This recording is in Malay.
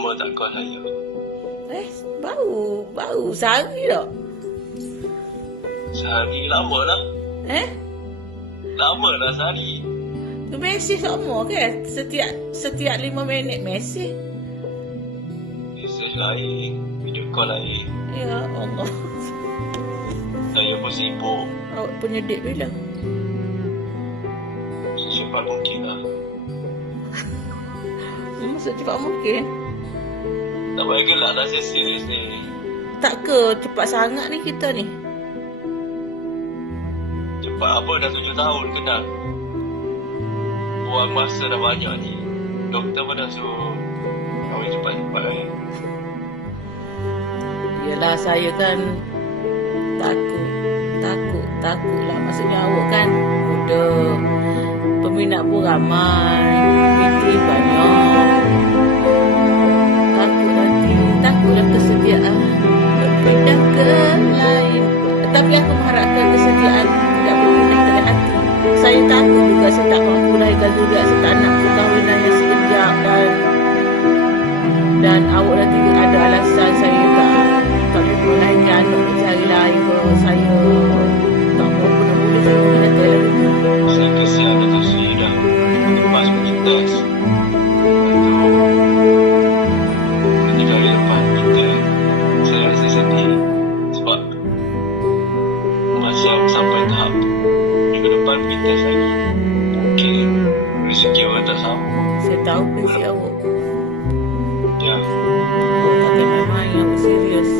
lama tak call saya. Baru sehari tak? Sehari lama lah. Lama lah sehari. Tu mesej sama kan? Setiap 5 minit mesej. Mesej lain, video call lain. Ya Allah. Saya pun sibuk. Awak punya date bila? Secepat mungkin lah. Maksud cepat mungkin? Tak payah gelak lah, saya serius ni. Tak ke cepat sangat ni kita ni? Cepat apa, dah 7 tahun kenal. Buang masa dah banyak ni. Doktor pun dah suruh kahwin cepat-cepat kan. Yelah, saya kan takut lah. Maksudnya awak kan muda, peminat pun ramai, meeting banyak. Takutlah kesediaan berpindah ke lain. Tapi aku mengharapkan kesediaan tidak berpindah ke hati. Saya takut juga saya tak mampu lahirkan zuriat. Saya tak nak perkahwinan yang sekejap dan awak nanti ada alasan saya tak boleh melahirkan anak di hari lain ke. Saya tak mampu nak boleh saya mungkin nanti lagi. Saya kesian Datuk Sri dah lepas pergi test. Ketika hari lepas kita, saya rasa sedih sebab macam sampai tahap minggu depan pergi test lagi. Mungkin rezeki orang tak sama. Saya tahu prinsip awak. Ya, Awak takkan main-main, awak serius.